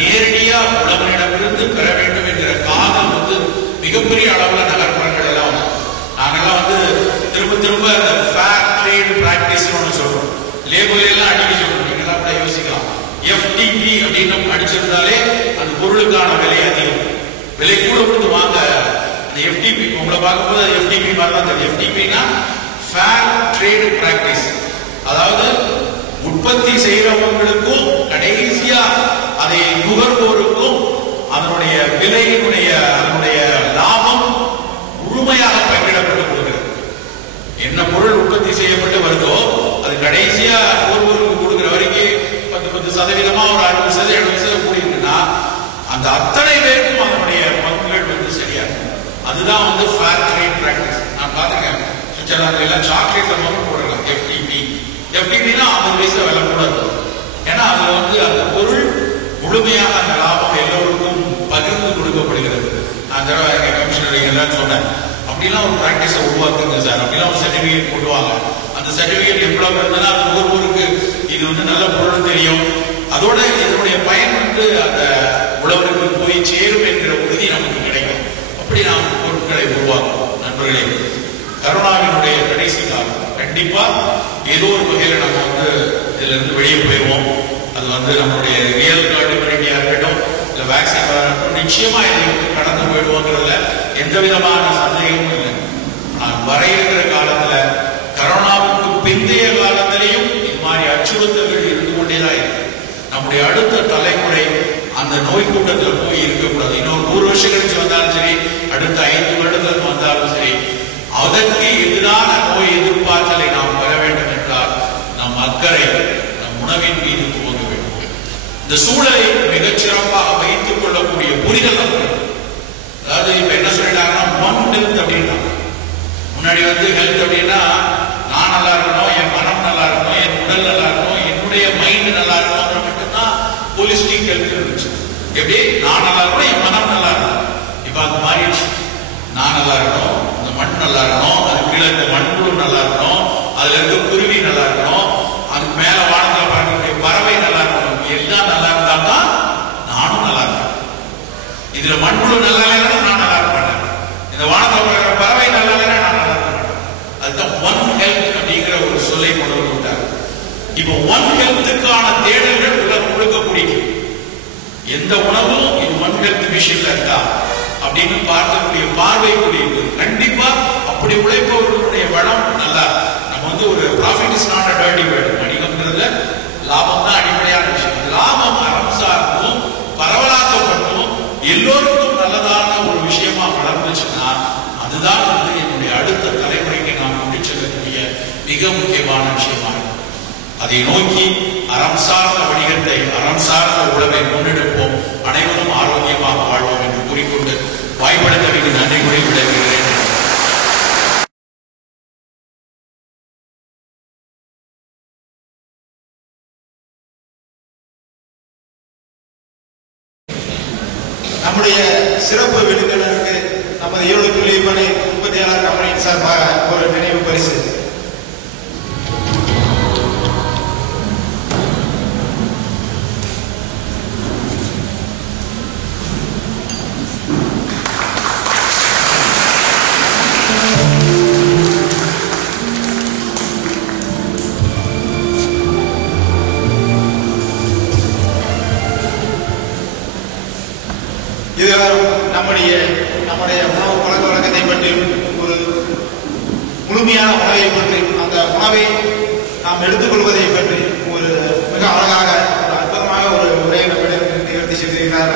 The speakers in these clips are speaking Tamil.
நேரடியா உழவனிடமிருந்து பெற வேண்டும் என்கிற காதல் மிகப்பெரிய அளவுல நகர்ப்புறங்கள் எல்லாம் நாங்கெல்லாம் திரும்ப திரும்ப இந்த ஃபேர் ட்ரேட் பிராக்டிஸ் ஒன்று சொல்றோம். லேபிள் எல்லாம் அடிக்க சொல்றோம். நீங்க கூட யோசிக்கலாம். FTP அப்படின்னு அடிச்சிருந்தாலே அந்த பொருளுக்கான விலை அதிகம். விலை கூட கொடுத்து வாங்க. இந்த FTP உங்களை பார்க்கும்போது FTP மாதிரி தான் தெரியும். FTPனா ஃபேர் ட்ரேட் பிராக்டிஸ். அதாவது உற்பத்தி செய்யறவங்களுக்கும் கடைசியா அதை நுகர்வோருக்கும் அதனுடைய விலையினுடைய அதனுடைய லாபம் முழுமையாக பங்கிடப்பட்டு கொடுக்கிறது. என்ன பொருள் உற்பத்தி செய்யப்பட்டு வருதோ அது கடைசியா ஒருவருக்கு கொடுக்கிற வரைக்கும் 10% ஒரு 60% கூடியிருக்குன்னா அந்த அத்தனை பேருக்கும் அதனுடைய பங்குகள் சரியா இருக்கும். அதுதான் ஃபேர் ட்ரேட் பிராக்டிஸ். நான் பார்த்துருக்கேன் சுவிட்சர்லாந்து எல்லாம் சாக்லேட்ல மட்டும் போடலாம் FTPனா 50 பைசா விலை கூட இருக்கும். ஏன்னா அதுல அந்த பொருள் முழுமையாக அந்த லாபம் எல்லோருக்கும் பகிர்ந்து கொடுக்கப்படுகிறது. நான் தடவை கமிஷனர் எல்லாம் சொன்னேன், அப்படிலாம் ஒரு பிராக்டிஸை உருவாக்குங்க சார், அப்படிலாம் ஒரு சர்டிபிகேட் கொண்டு வாங்க. அந்த சர்டிபிகேட் எவ்வளவு இருந்ததுன்னா அது ஒவ்வொருக்கு இது நல்ல பொருள் தெரியும். அதோட இதனுடைய பயன் அந்த உழவருக்கு போய் சேரும் என்கிற உறுதி நமக்கு கிடைக்கும். அப்படி நாம் பொருட்களை உருவாக்கும். நண்பர்களே, கரோனாவினுடைய கடைசி காலம் கண்டிப்பா ஏதோ ஒரு வகையில நம்ம இதுல இருந்து வெளியே போயிடுவோம். அது நம்மளுடைய ரியல் கார்டு இம்யூனிட்டியா இருக்கட்டும், இல்ல வேக்சின் நிச்சயமா இதை கடந்து போயிடுவோங்கிறதுல எந்த விதமான சந்தேகமும் இல்லை. நான் வர இருக்கிற காலத்துல கரோனாவுக்கு பிந்தைய காலத்திலையும் இது மாதிரி அச்சுறுத்தல்கள் இருந்து கொண்டேதான் இருக்கு. நம்முடைய அடுத்த தலைமுறை அந்த நோய் கூட்டத்தில் போய் இருக்கக்கூடாது. இன்னொரு 100 வருஷம் கழிச்சு வந்தாலும் சரி, அடுத்த 5 வருடத்துக்கு வந்தாலும் சரி, அதற்கு எதிரான நோய் எதிர்பார்த்தலை நாம் பெற வேண்டும் என்றால் நம் அக்கறை நம் உணவின் மீது துவங்க வேண்டும். இந்த சூழலை மிகச்சிறப்பாக வைத்துக் கொள்ளக்கூடிய புரிதல். அதாவது இப்ப என்ன சொல்லிட்டாங்கன்னா ஒன் ஹெல்த் அப்படின்னா, முன்னாடி ஹெல்த் அப்படின்னா நான் நல்லா இருக்கணும், என் மனம் நல்லா இருக்கணும், என் உடல் நல்லா இருக்கணும், என்னுடைய மைண்ட் நல்லா இருக்கணும் மட்டும்தான் ஹோலிஸ்டிக் ஹெல்த் இருந்துச்சு. எப்படி நான் நல்லா இருக்கணும், என் மனம் நல்லா இருக்கணும். இப்ப அது மாறிடுச்சு. நான் நல்லா இருக்கணும், இந்த மண் நல்லா இருக்கணும், அது கீழே இருக்க மண்புழு நல்லா இருக்கணும், அதுல இருக்க குருவி நல்லா இருக்கணும், அதுக்கு மேல வானத்துல பார்க்கக்கூடிய பறவை நல்லா இருக்கணும். எல்லாம் நல்லா இருந்தா தான் நானும் நல்லா இருக்கேன். இதுல மண்புழு நல்லா இல்லைன்னா நான் நல்லா இருக்க மாட்டேன். இந்த வானத்துல பார்க்கிற பறவை நல்லா இல்லைன்னா நான் நல்லா இருக்க மாட்டேன். அதுதான் ஒன் ஹெல்த் அப்படிங்கிற ஒரு சொல்லை கொண்டு வந்துட்டார். இப்போ ஒன் ஹெல்த்துக்கான தேடல்கள் உலகம் முழுக்க பிடிக்கும். எந்த உணவும் இது ஒன் ஹெல்த் விஷயத்துல இருக்கா அப்படின்னு பார்க்கக்கூடிய பார்வை கூடியது. கண்டிப்பா அப்படி உழைப்பவர்களுடைய வளம் நல்லா. நம்ம ஒரு profit is not a dirty word. வணிகம்ங்கிறதுல லாபம் தான் அடிப்படையான விஷயம். அந்த லாபம் அறம் சார்ந்தும் பரவலாக்கப்பட்டும் எல்லோருக்கும் நல்லதான ஒரு விஷயமா வளர்ந்துச்சுன்னா அதுதான் என்னுடைய அடுத்த தலைமுறைக்கு நாம் முடிச்செல்லக்கூடிய மிக முக்கியமான விஷயமா இருக்கும். அதை நோக்கி அறம் சார்ந்த வணிகத்தை, அறம் சார்ந்த உழவை முன்னெடுப்போம். அனைவரும் ஆரோக்கியமாக வாழ்வோம் என்று கூறிக்கொண்டு வாய்ப்பளித்தமைக்கு நன்றி கூறி விடைபெறுகிறேன். நம்முடைய சிறப்பு விருந்தினருக்கு நமது ஈரோடு புள்ளிப்பணி உற்பத்தியாளர் கம்பெனியின் சார்பாக ஒரு நினைவு பரிசு. நம்முடைய உணவு பழக்க வழக்கத்தை பற்றி ஒரு முழுமையான உணவை பற்றி, அந்த உணவை நாம் எடுத்துக்கொள்வதை பற்றி ஒரு மிக அழகாக ஒரு அற்புதமாக ஒரு உரையை நம்மிடம் நிகழ்த்தி செய்திருக்கிறார்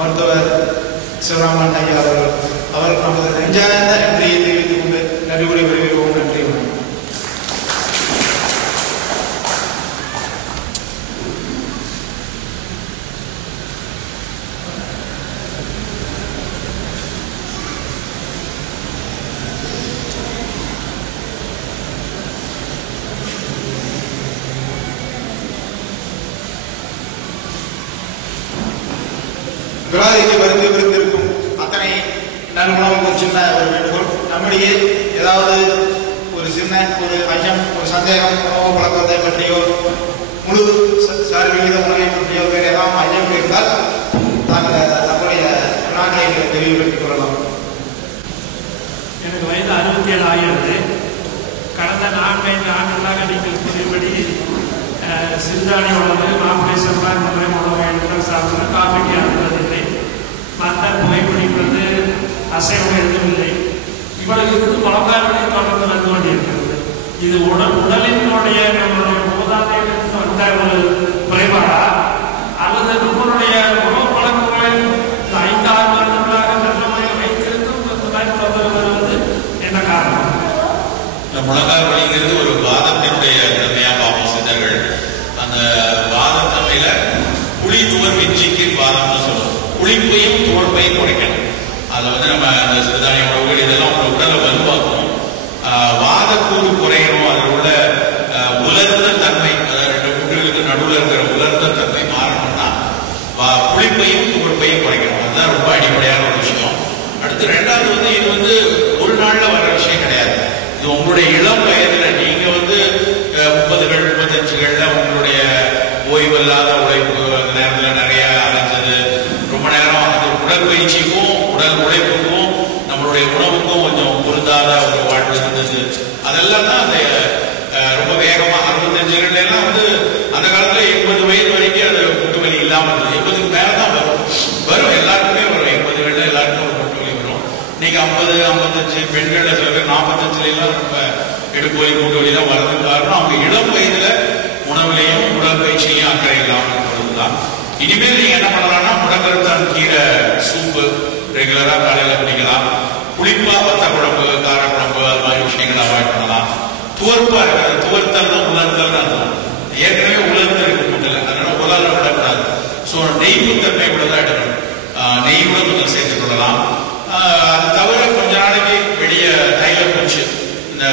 மருத்துவர் சிவராமன் ஐயா அவர்கள். அவர் நமது நெஞ்சார்ந்த நன்றியை தெரிவித்துக் கொண்டு நன்றி கூறி வருகிறோம். நன்றி. விவாதிக்கு விருந்திருக்கும் அத்தனை நல்குணம் ஒரு சின்ன ஒரு வேண்டுகோள். நம்முடைய ஏதாவது ஒரு சின்ன ஒரு ஐயம், ஒரு சந்தேகம், உணவு பழக்கத்தை பற்றியோ முழு சார்பிக உணவை பற்றியோ வேறு ஏதாவது ஐயம் இருந்தால் தெளிவுபடுத்திக் கொள்ளலாம். எனக்கு வயது 67 ஆகிறது. கடந்த 4-5 ஆண்டுகளாக நீங்கள் கூறியபடி சிறுதானிய உணவு, மாப்பிளை செவ்வாய் முறை உணவு எடுத்து சாப்பிட காஃபி அருந்துவதில்லை, மற்ற புகைப்பிடிப்பது, அசைவம் எதுவும் இல்லை. இவ்வளவு இருந்து பழங்காலத்தை தொடர்ந்து வந்து கொண்டிருக்கிறது. இது உடலினுடைய நம்மளுடைய மூதாதையிலிருந்து வந்த ஒரு குறைபாடா அல்லது நம்மளுடைய உணவு பழக்கங்களில் 5-6 வருடங்களாக நல்ல முறையில் வைத்திருந்தும் தொந்தரவு வருவது என்ன காரணம்? இந்த முழங்கால் வலிங்கிறது ஒரு வாதத்தினுடைய தன்மையா பார்ப்போம் சித்தர்கள். அந்த வாதத்தன்மையில புளி துவர் வெஞ்சிக்கு வாதம்னு சொல்லுவோம். புளிப்பையும் துவர்ப்பையும் குறைக்கணும். அதில் வந்து நம்ம அந்த சிறுதானிய உணவுகள் இதெல்லாம் உங்க உடலை வலுவாக்கும். வாதக்கூறு குறையணும். அதில் உள்ள உலர்ந்த தன்மை, அதாவது 2 முட்டுகளுக்கு நடுவில் இருக்கிற உலர்ந்த தன்மை மாறணும்னா புளிப்பையும் துவர்ப்பையும் குறைக்கணும். அதுதான் ரொம்ப அடிப்படையான ஒரு விஷயம். அடுத்து 2வது வந்து இது வந்து ஒரு நாள்ல வர விஷயம் கிடையாது. இது உங்களுடைய இளம் வயதுல நீங்க வந்து 30கள் 35கள்ல உங்களுடைய ஓய்வு இல்லாத உழைப்பு, அந்த நேரத்தில் நிறைய அலைஞ்சது, ரொம்ப நேரம் அந்த உடற்பயிற்சிக்கும் உடல் உழைப்புக்கும் நம்மளுடைய உணவுக்கும் கொஞ்சம் பொருந்தாத ஒரு வாழ்வு இருந்தது. அதெல்லாம் தான் அந்த ரொம்ப வேகமா 65கள்ல எல்லாம் வந்து அந்த காலத்துல 80 வயது வரைக்கும் அது முட்டு வலி இல்லாமல் இருந்தது. 80க்கு மேலதான் வரும் எல்லாருக்குமே வரும். 80கள்ல எல்லாருக்கும் ஒரு முட்டு வலி வரும். நீங்க 50, 55 பெண்கள்ல சில பேர் 45 எல்லாம் ரொம்ப இடுப்பு வலி மூட்டு வலி தான் வர்றதுக்கு காரணம் அவங்க இளம் வயதுல உணவுலையும் உடற்பயிற்சியிலையும் அக்கறை இல்லாமல் இருப்பதுதான். இனிமேல் நீங்க என்ன பண்ணலாம்னா முடக்கத்தான் கீரை சூப்பு ரெகுலரா காலையில குடிக்கலாம். புளிப்பா வத்த குழம்பு, கார குழம்பு, அது மாதிரி விஷயங்களை அவாய்ட் பண்ணலாம். துவர்ப்பா இருக்கிற துவர்த்தல் தான் உலர்த்தல் தான். ஏற்கனவே உலர்ந்து இருக்க முடியல, அதனால உலர விடக்கூடாது. ஸோ நெய்ப்புத்தன்மை உள்ளதான் எடுக்கணும். நெய் கூட கொஞ்சம் சேர்த்துக் கொள்ளலாம். அது தவிர கொஞ்ச நாளைக்கு வெளியே தைலம் பூச்சி, இந்த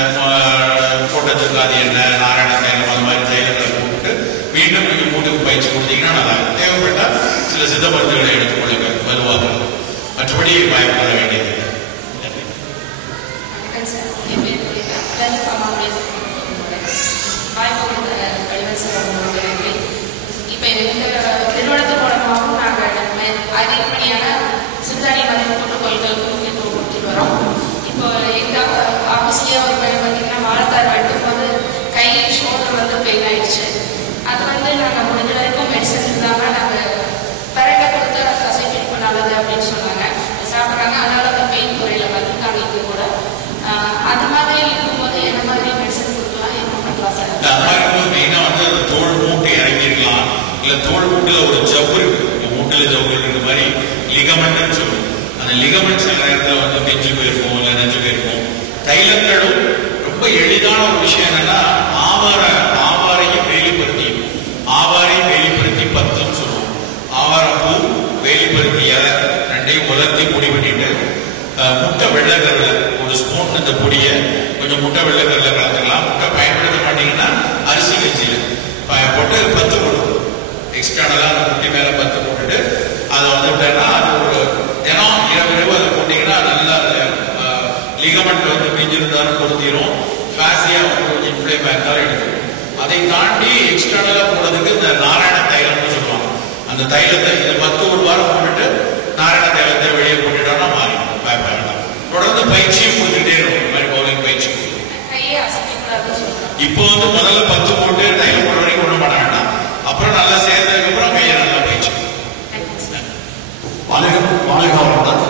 போட்டத்துக்காது எண்ணெய், நாராயண தைலம், அது மாதிரி தைலங்களை போட்டுட்டு மீண்டும் கொஞ்சம் மூட்டுக்கு பயிற்சி கொடுத்தீங்கன்னா நல்லா இருக்கும். தேவைப்பட்டால் சில சித்த மருந்துகளை எடுத்துக்கொள்ளுங்க, வலுவாக. மற்றபடி பயப்பட வேண்டியது. இப்போ இந்த நிறுவனத்தின் மூலமாகவும் நாங்கள் அதிகப்படியான சிறுதானிய மதிப்பு புரோட்டோகால்களுக்கு முக்கியத்துவம் கொடுத்துட்டு வரோம். இப்போ எங்கள் ஆஃபீஸ்லேயே ஒரு பையன் பார்த்தீங்கன்னா வாழைத்தார் வெட்டும்போது கை ஷோல்டர் வந்து பெயின் ஆயிடுச்சு. அது வந்து நாங்கள் முடிஞ்ச வரைக்கும் மெடிசன் இல்லாமல் நாங்கள் பரண்டை கொடுத்து தசைப்பிடிப்பு நல்லது அப்படின்னு சொன்னாங்க, சாப்பிட்றாங்க. அதனால அந்த பெயின் குறையில வந்து காணிக்கு கூட அது மாதிரி இருக்கும்போது என்ன மாதிரி மெடிசன் கொடுக்கலாம், என்ன பண்ணலாம் சார்? அந்த மாதிரி இருக்கும்போது மெயினாக வந்து அந்த தோல் மூட்டை இறங்கிருக்கலாம். இல்லை தோல் மூட்டில் ஒரு ஜவ்வு இருக்கு, மூட்டில் ஜவ்வு இருக்கிற மாதிரி லிகமெண்ட்னு சொல்லுவோம். அந்த லிகமெண்ட் சில நேரத்தில் வந்து பெஞ்சு போயிருக்கும், இல்லை நெஞ்சு போயிருக்கும். தைலங்களும் ரொம்ப எளிதான ஒரு விஷயம் என்னன்னா ஆவாரையும் வேலிப்படுத்தியும், ஆவாரையும் வேலிப்படுத்தி 10ன்னு சொல்லுவோம். ஆவாரப்பூ, வேலிப்படுத்தி இலை ரெண்டையும் உலர்த்தி பொடி பண்ணிட்டு முட்டை வெள்ளைக்கல்ல ஒரு ஸ்பூன் இந்த பொடியை கொஞ்சம் முட்டை வெள்ளைக்கல்ல கலந்துக்கலாம். முட்டை பயன்படுத்த மாட்டீங்கன்னா அரிசி கஞ்சியில் போட்டு 10 போடும். எக்ஸ்டர்னலாக அந்த முட்டை மேலே 10 போட்டுட்டு அதை வந்து விட்டேன்னா அது ஒரு தினம் இரவு அதை போட்டிங்கன்னா நல்லா லிகமெண்ட் வந்து பிரிஞ்சிருந்தாலும் பொருத்திடும். ஃபேசியா கொஞ்சம் இன்ஃப்ளேம் இருந்தாலும் எடுக்கும். அதை தாண்டி எக்ஸ்டர்னலாக போடுறதுக்கு இந்த நாராயண தைலம்னு சொல்லுவாங்க. அந்த தைலத்தை இதை 10 ஒரு வாரம் போட்டுட்டு நாராயண தைலத்தை வெளியே போட்டுட்டோம்னா மாறிடும். பயப்பட வேண்டாம். தொடர்ந்து பயிற்சியும் கொடுத்துட்டே இருக்கும். இந்த மாதிரி பவுலிங் பயிற்சி இப்போ வந்து முதல்ல 10 போட்டு தைலம் போடுற வரைக்கும் ஒன்றும் பண்ண வேண்டாம். அப்புறம் நல்லா சேர்ந்ததுக்கு அப்புறம் கையை நல்லா பயிற்சி. வாழ்கவளமுடன்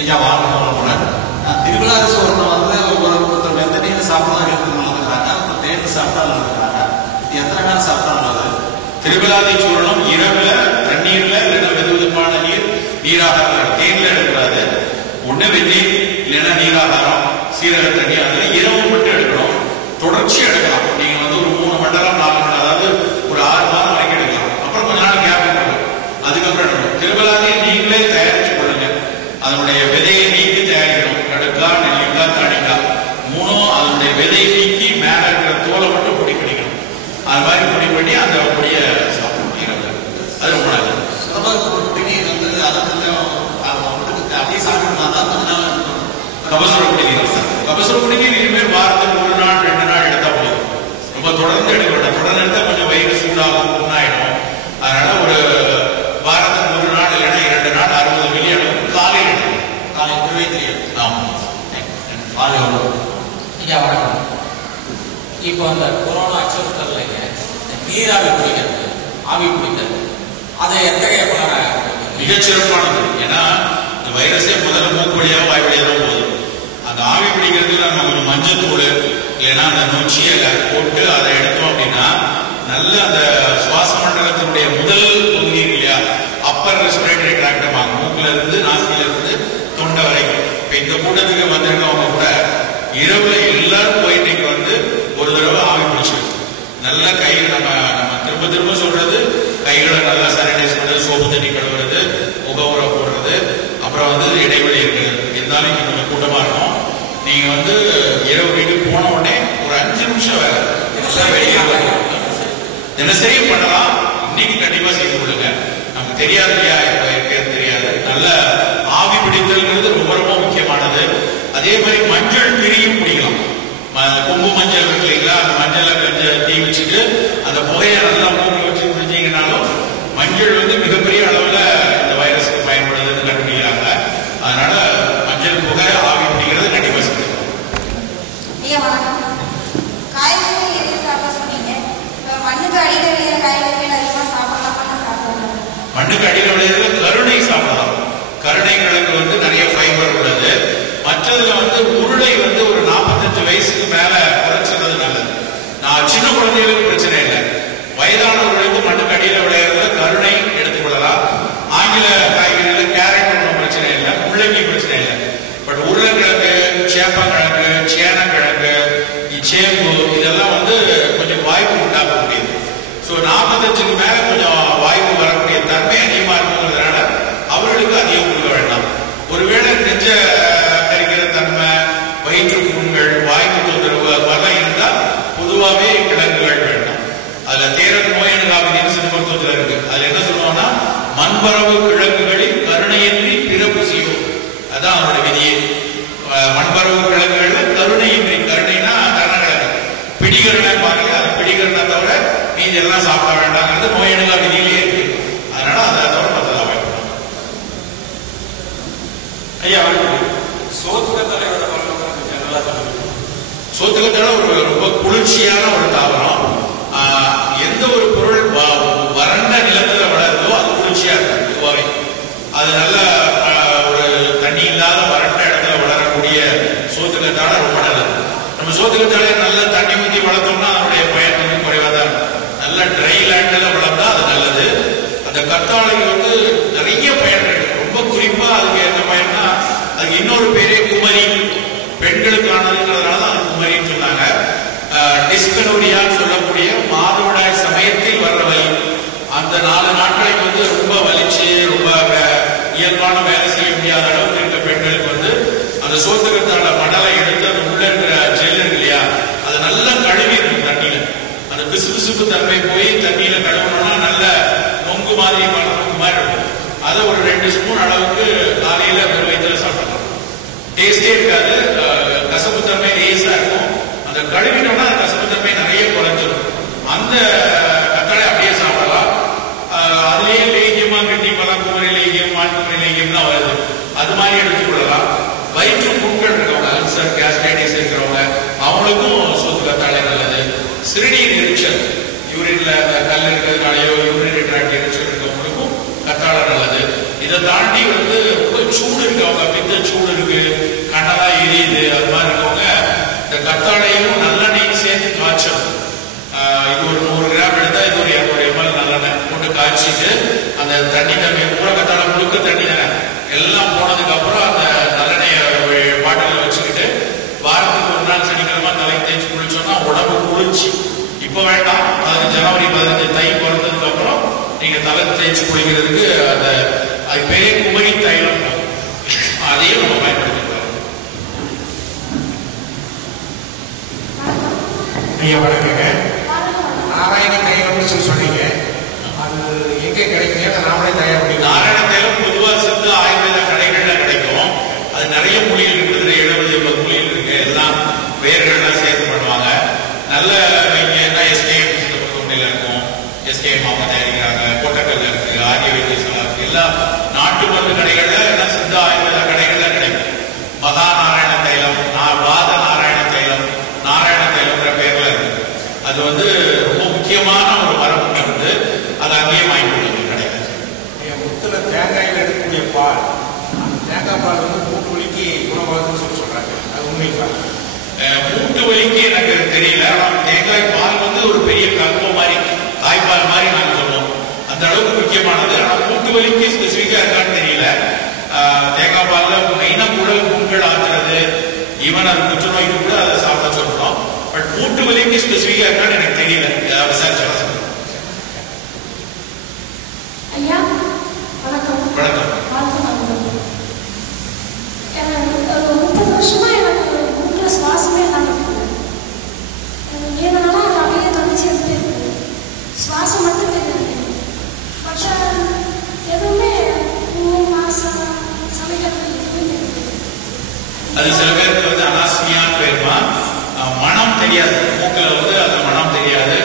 ஐயா, வாழ்கவளமுடன். திருவிழாக்கு சொல்றோம் வந்து ஒருத்தர் வெந்த நீர் சாப்பிட்டா இருக்கிறாங்க, அப்புறம் தேன் சாப்பிட்டா இருக்கிறாங்க. எத்தனை நேரம் சாப்பிட்டா நல்லது? திருவிழாதி சூரணம் இரவுல தண்ணீர்ல இல்லைன்னா வெதுவெதுப்பான நீராகாரம் தேன்ல எடுக்கூடாது. ஒண்ணு வெந்நீர் இல்லைன்னா நீராகாரம், சீரக தண்ணி, அதுல இரவு மட்டும் எடுக்கணும். தொடர்ச்சி எடுக்கலாம். நீங்க வந்து ஒரு 3 மணி நேரம் 4 மணி நேரம், அதாவது ஒரு 6 மாதம் வரைக்கும் எடுக்கலாம். அப்புறம் கொஞ்ச நாள் கேப் எடுக்கணும். அதுக்கப்புறம் எடுக்கணும். திருவிழாதி நீங்களே தயாரிச்சு கொள்ளுங்க. அதனுடைய விதையை நீக்கி தயாரிக்கணும். கடுக்காய், நெல்லிக்காய், தாடிக்காய் 3ம் அதனுடைய விதையை நீக்கி மேல இருக்கிற தோலை மட்டும் பொடி பண்ணிக்கணும். அது மாதிரி பொடி பண்ணி அந்த பொடியை சாப்பிடணும். அது ரொம்ப நல்லது. அப்படியே சாப்பிட்டு கபசுர குடிநீர் சார். கபசுர குடிநீர் இனிமேல் வாரத்துக்கு 1 நாள் 2 நாள் எடுத்தா போதும். ரொம்ப தொடர்ந்து எடுக்க வேண்டாம். தொடர்ந்து எடுத்தா கொஞ்சம் வயிறு சூடாகும், புண்ணாயிடும். அதனால ஒரு வாரத்துக்கு 1 நாள் இல்லைன்னா 2 நாள் 60 இப்போ அந்த கொரோனா அச்சுறுத்தல்லைங்க நீராவி பிடிக்கிறது, ஆவி பிடிக்கிறது, அதை எத்தகைய பலனை மிகச்சிறப்பானது. ஏன்னா இந்த வைரஸே முதல்ல மூக்கு வழியாக வாய் வழியாக தான் போகுது. அந்த ஆவி பிடிக்கிறதுக்கு நம்ம கொஞ்சம் மஞ்சத்தூள் இல்லைன்னா அந்த நொச்சி இலை போட்டு அதை எடுத்தோம் அப்படின்னா நல்ல அந்த சுவாச மண்டலத்தினுடைய முதல் பகுதி இல்லையா, அப்பர் ரெஸ்பிரேட்டரி ட்ராக்ட், மூக்குல இருந்து நாசில இருந்து தொண்டை வரைக்கும். இப்ப இந்த கூட்டத்துக்கு வந்திருக்கவங்க கூட இரவுல எல்லாரும் போய் இன்னைக்கு வந்து ஒரு தடவை ஆவி பிடிச்சிருக்கு. நல்லா கை நம்ம திரும்ப திரும்ப சொல்றது, கைகளை நல்லா சானிடைஸ் பண்ணுறது, சோப்பு தண்ணி கழுவுறது, முகவுரை போடுறது, அப்புறம் வந்து இடைவெளி இருக்கிறது. இருந்தாலும் இங்க கொஞ்சம் கூட்டமா இருக்கும். நீங்க வந்து இரவு வீட்டுக்கு போன உடனே ஒரு 5 நிமிஷம் வேலை தினசரி பண்ணலாம். இன்னைக்கு கண்டிப்பா செய்து கொள்ளுங்க. நமக்கு தெரியாது இல்லையா, இப்ப இருக்கிறது தெரியாது. நல்ல ஆவி பிடித்தல்ங்கிறது ரொம்ப ரொம்ப முக்கியமானது. அதே மாதிரி மஞ்சள் திரியும் பிடிக்கலாம். கொம்பு மஞ்சள் இருக்கு இல்லைங்களா, அந்த மஞ்சளை கொஞ்சம் தீ வச்சுட்டு அந்த புகையை நல்லா மூக்கு வச்சு பிடிச்சிங்கனாலும் மஞ்சள் வந்து மிகப்பெரிய அளவில் இந்த வைரஸுக்கு பயன்படுதுன்னு கண்டுபிடிக்கிறாங்க. அதனால மஞ்சள் புகை ஆவி பிடிக்கிறது கண்டிப்பா செய்யணும். காய்கறி எது சாப்பிட சொன்னீங்க? மண்ணுக்கு அடியில் விளையிற காய்கறிகள் அதிகமாக சாப்பிடலாமா சாப்பிடலாம்? மண்ணுக்கு அடியில் விளையிற கருணை சாப்பிடலாம். கருணைகளுக்கு வந்து நிறைய ஃபைபர் உள்ளது. மற்றதுல வந்து உருளை வந்து ஒரு 45 வயசுக்கு மேல குறைச்சிறது நல்லது. நான் சின்ன குழந்தைகளுக்கு பிரச்சனை இல்லை. வயதானவர்களுக்கு மண்ணுக்கு அடியில் விளையிறதுல கருணை எடுத்துக்கொள்ளலாம். ஆங்கில காய்கறிகள கேரட் ஒன்றும் பிரச்சனை இல்லை, முள்ளங்கி பிரச்சனை இல்லை. பட் உருளைக்கிழங்கு, சேப்பங்கிழங்கு, சேனக்கிழங்கு, சேம்பு இதெல்லாம் வந்து கொஞ்சம் வாய்ப்பு உண்டாக்கக்கூடியது. ஸோ 45க்கு மேல கொஞ்சம் வாய்ப்பு வரக்கூடிய தன்மை அதிகமா இருக்குங்கிறதுனால அவர்களுக்கு அதிகம் கொடுக்க வேண்டாம். ஒருவேளை நெஞ்ச கரிக்கிற தன்மை, வயிற்று புண்கள், வாய்ப்பு தொந்தரவு அதெல்லாம் இருந்தால் பொதுவாகவே கிழங்குகள் வேண்டாம். அதுல தேரல் நோயணுகாவிதின்னு சிறு மருத்துவத்தில் இருக்கு. அதுல என்ன சொல்லுவோம்னா, மண்பரவு கிழங்குகளில் கருணையின்றி பிறப்பு செய்யும். அதான் அவருடைய விதியே. மண்பரவு கிழங்குகள்ல கருணையின்றி, கருணைனா கருணக்கிழங்கு, பிடிகருணை பாருங்க, அது பிடிகருணை தவிர மீதி எல்லாம் சாப்பிட வேண்டாங்கிறது நோயணுகா விதியிலேயே இருக்கு. அதனால அதை தவிர மற்றதாக வேண்டாம். ஐயா சோத்துக்கத்தலையோட நல்லா சொல்லுங்க. சோத்துக்கத்தலை ஒரு ரொம்ப குளிர்ச்சியான ஒரு தாவரம். எந்த ஒரு பொருள் வறண்ட நிலத்துல வளருதோ அது குளிர்ச்சியா இருக்கும் பொதுவாகவே. அது நல்ல ஒரு தண்ணி இல்லாத வறண்ட இடத்துல வளரக்கூடிய சோத்துக்கத்தாழை ரொம்ப நல்லது. நம்ம சோத்துக்கத்தாழை நல்ல தண்ணி ஊற்றி வளர்த்தோம்னா அதனுடைய பயன் வந்து குறைவா தான் இருக்கும். நல்ல ட்ரை லேண்ட்ல வளர்ந்தா அது நல்லது. அந்த கத்தாழைக்கு வந்து நிறைய பயன் இருக்கு. ரொம்ப குறிப்பா அதுக்கு என்ன பயன்னா, அதுக்கு இன்னொரு பேரே குமரி, பெண்களுக்கானதுங்கிறதுனால தான் அது குமரின்னு சொன்னாங்க. டிஸ்கனோரியான்னு சொல்லக்கூடிய மாதவிடாய் சமயத்தில் வர்ற வலி, அந்த 4 நாட்களுக்கு வந்து ரொம்ப வலிச்சு ரொம்ப இயல்பான வேலை செய்ய முடியாத அளவுக்கு இருக்க பெண்களுக்கு வந்து அந்த சோத்துக்கத்தாழை மணலை எடுத்து அந்த உள்ள இருக்கிற ஜெல் இருக்கு இல்லையா, அதை நல்லா கழுவி இருக்கும் தண்ணியில. அந்த பிசுபிசுப்பு தன்மை போய் தண்ணியில கழுவணும்னா நல்ல நொங்கு மாதிரி நொங்கு மாதிரி இருக்கும். அதை ஒரு 2 ஸ்பூன் அளவுக்கு காலையில வெறும் வயிற்றுல சாப்பிடலாம். டேஸ்டே இருக்காது, கசப்பு தன்மை லேசா இருக்கும். அந்த கழுவினோம்னா அந்த கசப்பு தன்மை நிறைய குறைஞ்சிடும். அந்த கத்தாழை அப்படியே சாப்பிடலாம். அதுலேயே லேகியமா கட்டிப்பெல்லாம் குமரி லேகியம், மாட்டுக்குமரி லேகியம்லாம் வருது, அது மாதிரி எடுத்துக்கொள்ளலாம். வயிற்று புண்கள் இருக்கவங்க, அல்சர், கேஸ்ட்ரைட்டிஸ் இருக்கிறவங்க, அவங்களுக்கும் சோத்துக்கத்தாழை நல்லது. சிறுநீர் எரிச்சல், யூரின்ல கல் இருக்கிறதுனாலயோ யூரினரி ட்ராக்ட் எரிச்சல் இருக்கவங்களுக்கும் கத்தாழை நல்லது. இதை தாண்டி வந்து ரொம்ப சூடு இருக்கவங்க, பித்த சூடு இருக்கு, கண்ணெல்லாம் எரியுது, அது மாதிரி இருக்கவங்க இந்த கத்தாழையும் நல்லெண்ணெயும் சேர்த்து காய்ச்சணும். இது ஒரு 100 கிராம் எடுத்தா இது ஒரு 200 ml நல்லெண்ணெய் போட்டு காய்ச்சிட்டு அந்த தண்ணி தன்மையை பூரா கத்தாழை முழுக்க தண்ணி தானே எல்லாம் போனதுக்கு அப்புறம் அந்த நல்லெண்ணெயை பாட்டில் வச்சுக்கிட்டு வாரத்துக்கு 1 நாள் சனிக்கிழமை தலைக்கு தேய்ச்சி குளிச்சோம்னா உடம்பு குளிர்ச்சி. இப்போ வேண்டாம், ஜனவரி 15 தை பிறந்ததுக்கு அப்புறம் நீங்க தலை தேய்ச்சி குளிக்கிறதுக்கு அந்த அது பெரிய குமரி தைலம், அதையும் நம்ம பயன்படுத்திக்கலாம். ஐயா வணக்கங்க. நாராயண தைலம்னு சொன்னீங்க, அது எங்கே கிடைக்குங்க? நாமளே தயார் பண்ணி. நாராயண தைலம் பொதுவாக சித்த ஆயுர்வேத கடைகள்ல கிடைக்கும். அது நிறைய மூலிகள் இருக்குது, 70-80 மூலிகள் இருக்கு. எல்லாம் வேர்கள்லாம் சேர்த்து பண்ணுவாங்க. நல்ல எஸ்கேஎம் சித்தமருத்துவமனையில் இருக்கும், எஸ்கேஎம் அவங்க தயாரிக்கிறாங்க, கோட்டக்கல்ல இருக்கு, ஆரிய வைத்தியசாலா இருக்கு. எல்லா நாட்டு மருந்து கடைகள்ல எல்லாம் சித்த ஆயுர்வேத கடைகள்ல கிடைக்கும். மகா நாராயண தைலம், வாத நாராயண தைலம், நாராயண தைலம்ன்ற பேர்ல இருக்கு. பால் வந்து மூட்டு வலிக்கு குணமாகுதுன்னு சொல்றாங்க, அது உண்மைங்களா? மூட்டு வலிக்கு எனக்கு தெரியல. ஆனால் தேங்காய் பால் வந்து ஒரு பெரிய கல்பம் மாதிரி, தாய்ப்பால் மாதிரி நாங்கள் சொல்லுவோம், அந்த அளவுக்கு முக்கியமானது. ஆனால் மூட்டு வலிக்கு ஸ்பெசிஃபிக்கா இருக்கான்னு தெரியல. தேங்காய் பால்ல மெயினா குடல் புண்கள் ஆத்துறது, ஈவன் அது புற்றுநோய்க்கு கூட அதை சாப்பிட சொல்றோம். பட் மூட்டு வலிக்கு ஸ்பெசிஃபிக்கா இருக்கான்னு எனக்கு தெரியல. விசாரிச்சு சொல்லுங்க. ஐயா வணக்கம். வணக்கம். ஒரு 30 வருஷமா எனக்கு மூக்கில் சுவாசமே இல்லாமல் ஏதனால அப்படியே தொடர்ச்சி எடுத்துட்டே இருக்குது. சுவாசம் மட்டும் தெரியாது. மற்ற எதுவுமே 3 மாசம் சமைக்கிறது எதுவுமே தெரியாது. அது சில பேருக்கு வந்து அனாஸ்மியான்னு பேருமா. மனம் தெரியாது, மூக்கில் வந்து அந்த மனம் தெரியாது.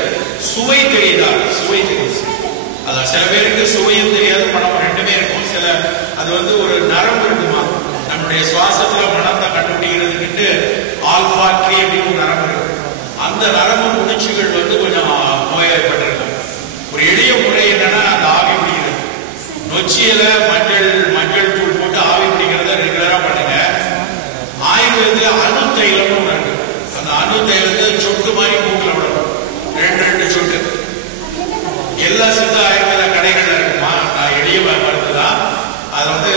சுவை தெரியுதா? சுவை தெரியுது. அதான் சில பேருக்கு சுவையும் தெரியாது, மனம் ரெண்டுமே இருக்கும். சில அது வந்து ஒரு நரம்பு இருக்குமா, நம்மளுடைய சுவாசத்துல மனத்தை கண்டுபிடிக்கிறதுக்கு ஆல்ஃபாக்ரி அப்படின்னு ஒரு நரம்பு இருக்கு. அந்த நரம்பு உணர்ச்சிகள் வந்து கொஞ்சம் நோய்வாய்ப்பட்டிருக்கு. ஒரு எளிய முறை என்னன்னா அந்த ஆவி பிடிக்கிறது. நொச்சியில மஞ்சள் தூள் போட்டு ஆவி பிடிக்கிறத ரெகுலரா பண்ணுங்க. ஆயுர்வேதத்துல அணு தைலம்னு ஒன்று இருக்கு. அந்த அணு தைலத்தை சொட்டு மாதிரி மூக்கில் விடணும், 2 சொட்டு. எல்லா சித்த ஆயுர்வேத கடைகள்ல இருக்குமா, நான் எளிய மருந்து தான். அதை வந்து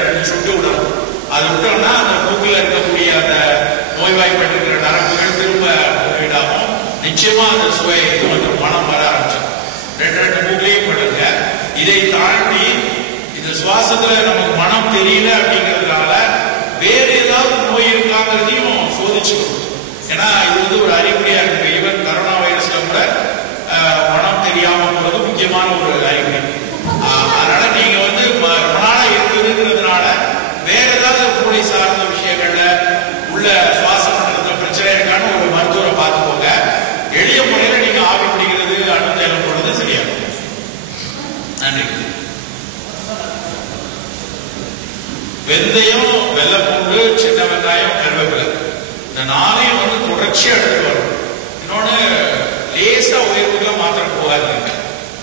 2 சொட்டு விடணும். அது விட்டோம்னா அந்த மூக்கில் இருக்கக்கூடிய அந்த நோய்வாய்ப்பட்டிருக்கிற நரம்புகள் திரும்ப முதலீடாகும். நிச்சயமா அந்த சுவை இது வந்து மனம் வர ஆரம்பிச்சோம். 2 மூக்கிலையும் படுங்க. இதை தாண்டி இந்த சுவாசத்துல நமக்கு மனம் தெரியல அப்படிங்கிறதுனால வேற ஏதாவது நோய் இருக்காங்கிறதையும் சோதிச்சுக்கணும். ஏன்னா இது வந்து ஒரு அறிகுறியா இருக்கு. ஈவன் கரோனா வைரஸ்ல கூட மனம் தெரியாம போறது முக்கியமான ஒரு அறிகுறி. அதனால நீங்க வந்து ரொம்ப நாளா இருக்குதுங்கிறதுனால வேற ஏதாவது மூளை சார்ந்த விஷயங்கள்ல உள்ள சுவாச மண்டலத்துல பிரச்சனை இருக்கான்னு ஒரு மருத்துவரை பார்த்துக்கோங்க. எளிய முறையில நீங்க ஆவி பிடிக்கிறது, அணு தைலம் போடுறது சரியாகும். நன்றி. வெந்தயம், வெள்ளைப்பூண்டு, சின்ன வெங்காயம், கருவேப்பிலை, இந்த 4 வந்து தொடர்ச்சியா எடுத்துட்டு வரும். இன்னொன்னு லேசா உயர்வுக்குள்ள மாத்திரை போகாதீங்க.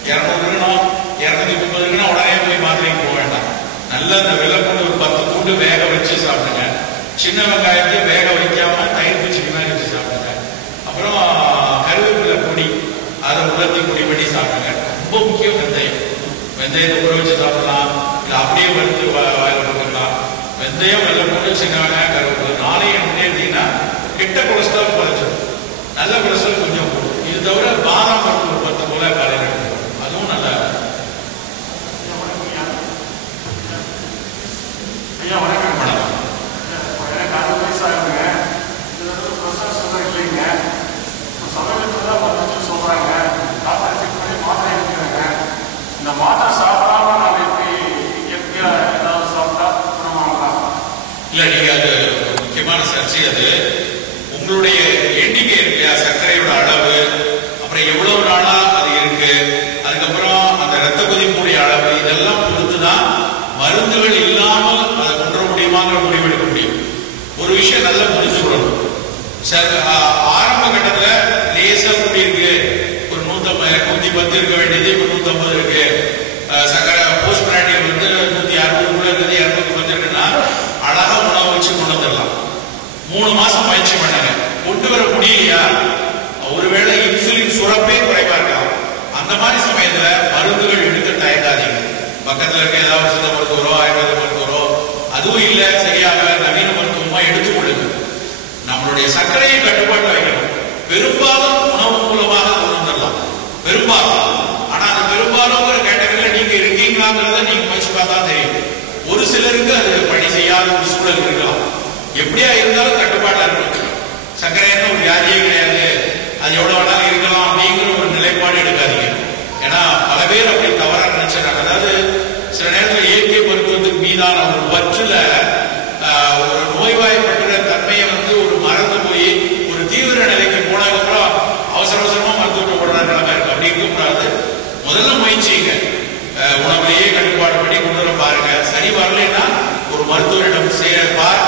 200 இருக்கணும், 230 இருக்கணும், உடனே போய் மாத்திரைக்கு போக வேண்டாம். நல்ல இந்த வெள்ளைப்பூண்டு ஒரு 10 பூண்டு வேக வச்சு சாப்பிடுங்க. சின்ன வெங்காயத்தை வேக வைக்காம தயிர் பச்சடி மாதிரி வச்சு சாப்பிடுங்க. அப்புறம் கருவேப்பிலை பொடி, அதை உலர்த்தி பொடி பண்ணி சாப்பிடுங்க. ரொம்ப முக்கியம் வெந்தயம். வெந்தயத்தை ஊற வச்சு சாப்பிடலாம், இல்லை அப்படியே வறுத்து வாயில் போட்டுக்கலாம். வெந்தயம், வெள்ளைப்பூண்டு, சின்ன வெங்காயம், கருவேப்பிலை 4 எடுத்தீங்கன்னா கெட்ட கொலஸ்ட்ரால் குறைச்சிடும், நல்ல கொலஸ்ட்ரால் கொஞ்சம் போடும். இது தவிர பாதாம் பருப்பு ஒரு 10 போல காலையில் எடுக்கணும், அதுவும் நல்ல. ஐயா வணக்கம். வணக்கம். எனக்கு 60 வயசு ஆகுங்க. இல்லைங்க, சமயத்தில் தான் வந்து சொல்றாங்க, டாக்டர் செக் பண்ணி மாத்திரை எடுக்கிறாங்க. இந்த மாத்திரை சாப்பிடாம நான் எப்படி இயற்கையா ஏதாவது சாப்பிட்டா குணமாகலாம்? இல்ல, நீங்க அது முக்கியமான சர்ச்சை. அது உங்களுடைய எண்ணிக்கை இருக்கு இல்லையா, சர்க்கரையோட அளவு, அப்புறம் எவ்வளவு நாளா அது இருக்கு, அதுக்கப்புறம் அந்த ரத்த கொதிப்புடைய அளவு, இதெல்லாம் பொறுத்துதான் மருந்துகள் இல்லாமல் அதை கொண்டு முடியுமாங்கிற முடிவெடுக்க முடியும். ஒரு விஷயம் நல்லா புரிஞ்சுக்கணும். ஆரம்ப கட்டத்துல லேசா கூடி இருக்கு, ஒரு 110 இருக்க வேண்டியது இப்ப 150 இருக்கு. சர்க்கரை போஸ்ட் பிராண்டியல் வந்து 160 கூட இருக்குது, 210 இருக்குன்னா அழகா உணவு வச்சு கொண்டு வந்துடலாம். 3 மாசம் முயற்சி பண்ணுங்க. கொண்டு வர முடியலையா, ஒருவேளை இன்சுலின் சுரப்பே குறைவா இருக்கலாம். அந்த மாதிரி சமயத்துல மருந்துகள் எடுக்க தயங்காதீங்க. பக்கத்துல இருக்க ஏதாவது சித்த மருத்துவரோ ஆயுர்வேத மருத்துவரோ, அதுவும் இல்ல சரியாக நவீன மருத்துவமா எடுத்துக்கொள்ளுங்க. நம்மளுடைய சர்க்கரையை கட்டுப்பாட்டு வைக்கணும். பெரும்பாலும் உணவு மூலமாக கொண்டு வந்துடலாம், பெரும்பாலும். ஆனா அந்த பெரும்பாலுங்கிற கேட்டகரியில நீங்க இருக்கீங்களாங்கிறத நீங்க முயற்சி பார்த்தா தெரியும். ஒரு சிலருக்கு அது பணி செய்யாத ஒரு சூழல் இருக்கலாம். எப்படியா இருந்தாலும் கட்டுப்பாட்டா இருக்கணும். சர்க்கரைன்னு ஒரு வியாதியே கிடையாது, அது எவ்வளவு வேணாலும் இருக்கலாம் அப்படிங்கிற ஒரு நிலைப்பாடு எடுக்காதீங்க. ஏன்னா பல பேர் அப்படி தவறா நினைச்சாங்க. அதாவது சில நேரத்தில் இயற்கை மருத்துவத்துக்கு மீதான ஒரு பற்றுல ஒரு நோய்வாய்ப்பட்ட தன்மையை வந்து ஒரு மறந்து போய் ஒரு தீவிர நிலைக்கு போனதுக்கப்புறம் அவசர அவசரமா மருத்துவத்தை போடுற நிலைமை இருக்கு. அப்படி இருக்கக்கூடாது. முதல்ல முயற்சிங்க, உணவுலேயே கட்டுப்பாடு பண்ணி கொண்டு வர பாருங்க. சரி வரலைன்னா ஒரு மருத்துவரிடம் பாருங்க.